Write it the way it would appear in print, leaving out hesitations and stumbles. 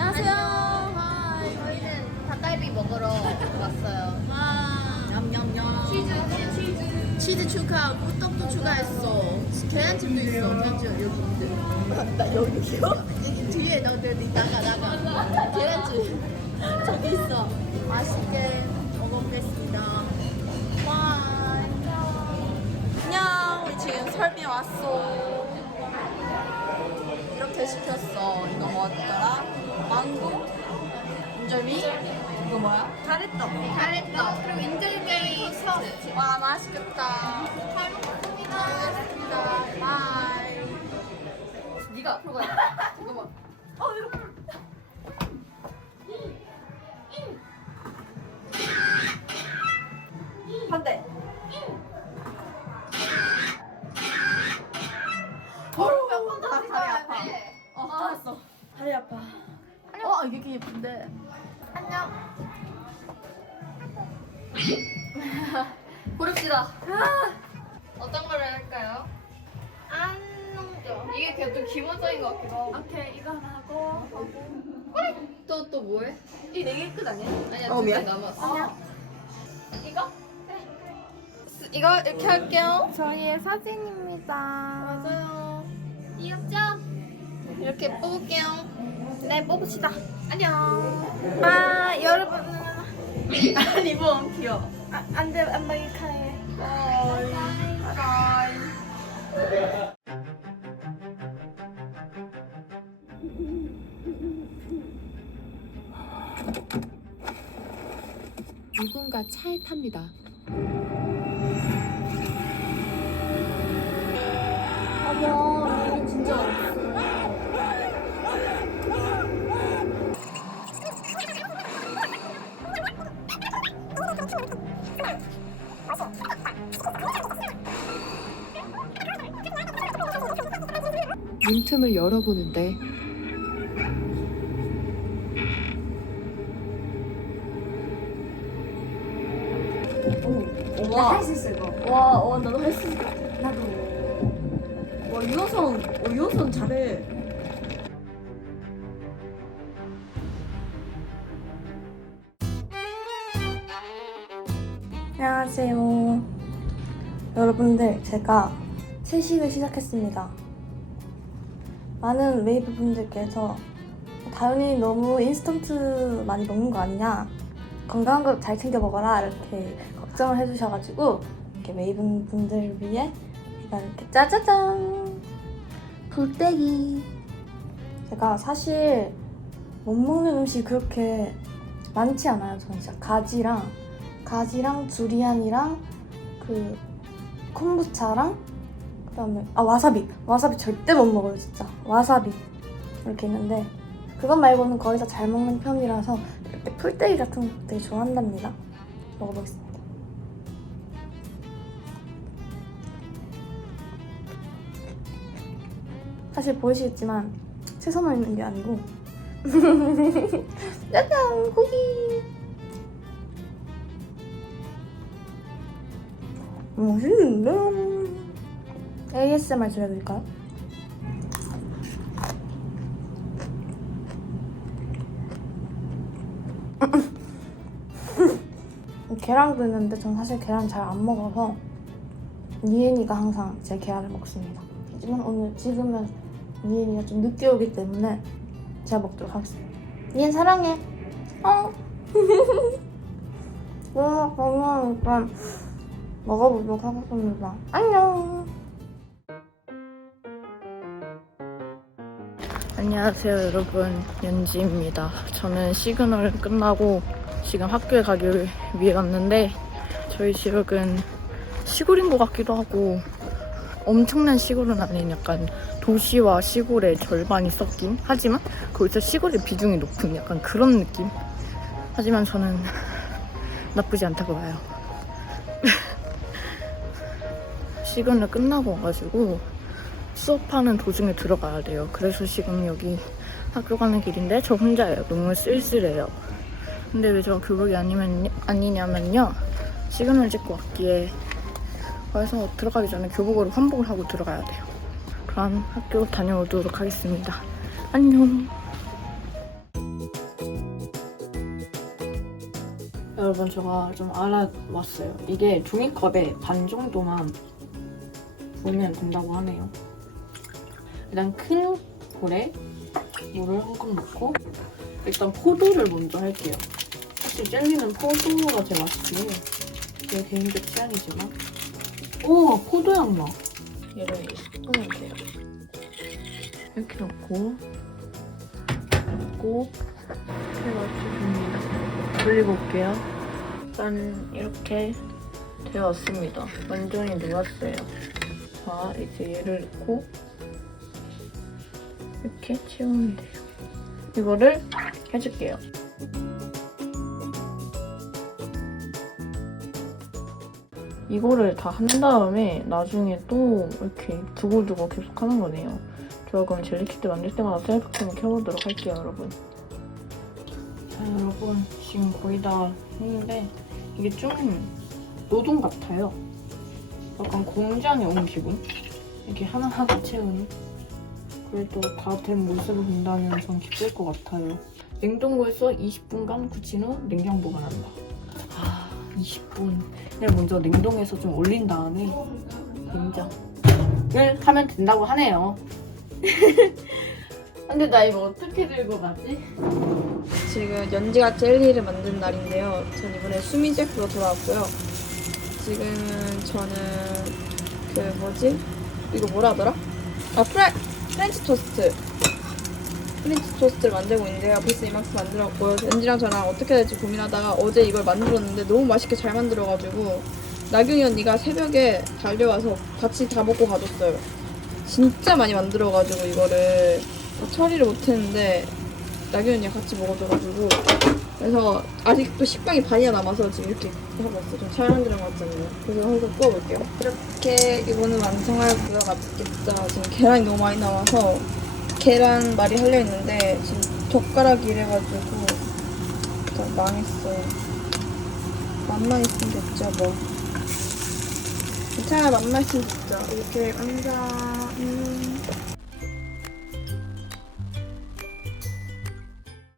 안녕하세요. 하이. 저희는 닭갈비 먹으러 왔어요. 와. 냠냠냠. 치즈 추가하고 떡도 추가했어. 계란찜도 있어. 계란찜 여기 있는데. 나 여기요? 여기 뒤에 너들 나가. 계란찜 저기 있어. 맛있게 먹어보겠습니다. 와. 안녕. 우리 지금 설비에 왔어. 이렇게 시켰어. 이거 뭐였더라? 망고? 인절미? 이거 뭐야? 가래떡. 그리고 인절미 소스. 와 맛있겠다. 잘 먹겠습니다. 먹겠습니다. 바이. 네가 앞으로 가야 돼. 잠깐만. 반대. 몇번 더 다리 아파. 알았어. 다리 아파. 이게 예쁜데. 안녕. 고릅시다. 어떤 걸 할까요? 안농죠. 이게 그래도 기본적인 것 같기도 하고. 오케이 이거 하나 하고. 또 뭐해? 이 4개 끝 아니야? 아니야, 어, 2개 미안. 남았어. 이거? 이거 이렇게 할게요. 저희의 사진입니다. 맞아요. 귀엽죠? 이렇게 뽑을게요. 네, 뽑읍시다. 안녕. 아, 여러분. 아니 뭐 귀여워. 안 돼, 안 먹이카해. 누군가 차에 탑니다. 어머, 얘는 진짜 없어. 문틈을 열어보는데 와. 수 있어, 이거. 와, 나도 할 수 있을 것 같아. 나도. 와, 유호선 잘해. 안녕하세요. 여러분들, 제가 채식을 시작했습니다. 많은 웨이브 분들께서 다현이 너무 인스턴트 많이 먹는 거 아니냐, 건강한 거 잘 챙겨 먹어라 이렇게 걱정을 해주셔가지고 이렇게 웨이브 분들을 위해 제가 이렇게 짜자잔 불떼기. 제가 사실 못 먹는 음식이 그렇게 많지 않아요. 저는 진짜 가지랑 두리안이랑 그 콤부차랑 그다음에 와사비 절대 못 먹어요. 진짜 와사비 이렇게 있는데, 그것 말고는 거의 다 잘 먹는 편이라서 이렇게 풀떼기 같은 거 되게 좋아한답니다. 먹어보겠습니다. 사실 보이시겠지만 채소만 있는 게 아니고 짜잔 고기. 맛있는데? ASMR 들려드릴까요? 계란도 있는데 전 사실 계란 잘 안 먹어서 니엔이가 항상 제 계란을 먹습니다. 하지만 오늘 지금은 니엔이가 좀 늦게 오기 때문에 제가 먹도록 하겠습니다. 니엔 사랑해. 그러니까 먹어보도록 하겠습니다. 안녕. 안녕하세요 여러분, 연지입니다. 저는 시그널 끝나고 지금 학교에 가기 위해 왔는데, 저희 지역은 시골인 것 같기도 하고 엄청난 시골은 아닌 약간 도시와 시골의 절반이 섞인, 하지만 거기서 시골의 비중이 높은 약간 그런 느낌? 하지만 저는 나쁘지 않다고 봐요. 시그널 끝나고 와가지고 수업하는 도중에 들어가야 돼요. 그래서 지금 여기 학교 가는 길인데 저 혼자예요. 너무 쓸쓸해요. 근데 왜 저 교복이 아니냐면요, 시그널 찍고 왔기에 그래서 들어가기 전에 교복으로 환복을 하고 들어가야 돼요. 그럼 학교 다녀오도록 하겠습니다. 안녕. 여러분 제가 좀 알아봤어요. 이게 종이컵에 반 정도만 부으면 된다고 하네요. 일단 큰 볼에 물을 한 컵 넣고 일단 포도를 먼저 할게요. 사실 젤리는 포도가 제일 맛있지. 제 개인적 취향이지만 오! 포도향 나. 얘를 스푼을 돼요. 이렇게 넣고 해가지고 돌리고 올게요. 짠! 이렇게 되었습니다. 완전히 녹았어요. 자, 이제 얘를 넣고 이렇게 채우면 돼요. 이거를 해줄게요. 이거를 다 한 다음에 나중에 또 이렇게 두고두고 계속 하는 거네요. 제가 그럼 젤리키트 만들 때마다 셀프 캠을 켜보도록 할게요, 여러분. 자, 여러분 지금 거의 다 했는데 이게 좀 노동 같아요. 약간 공장에 온 기분? 이렇게 하나하나 채우는? 그래도 다 된 모습을 본다면 전 기쁠 것 같아요. 냉동고에서 20분간 굳힌 후 냉장 보관한다. 20분. 그냥 먼저 냉동해서 좀 올린 다음에 냉장을 하면 된다고 하네요. 근데 나 이거 어떻게 들고 가지? 지금 연지가 젤리를 만든 날인데요. 전 이번에 수미제프로 돌아왔고요. 지금은 저는 그 뭐지? 이거 뭐라 하더라? 프렌치 토스트. 프렌치 토스트를 만들고 있는데요. 벌써 이만큼 만들었고요. 연지랑 저랑 어떻게 해야 될지 고민하다가 어제 이걸 만들었는데 너무 맛있게 잘 만들어가지고 나경이 언니가 새벽에 달려와서 같이 다 먹고 가줬어요. 진짜 많이 만들어가지고 이거를 처리를 못했는데 나경이 언니가 같이 먹어줘가지고 그래서 아직도 식빵이 반이나 남아서 지금 이렇게 하고 있어요. 좀 촬영 들어갔잖아요. 그래서 한번 구워볼게요. 이렇게 이거는 완성하고요. 맛있겠죠. 지금 계란이 너무 많이 나와서 계란말이 하려 했는데 지금 젓가락이 이래가지고 일단 망했어요. 맛만 있으면 됐죠 뭐. 괜찮아, 맛만 있으면 됐죠. 이렇게 완성.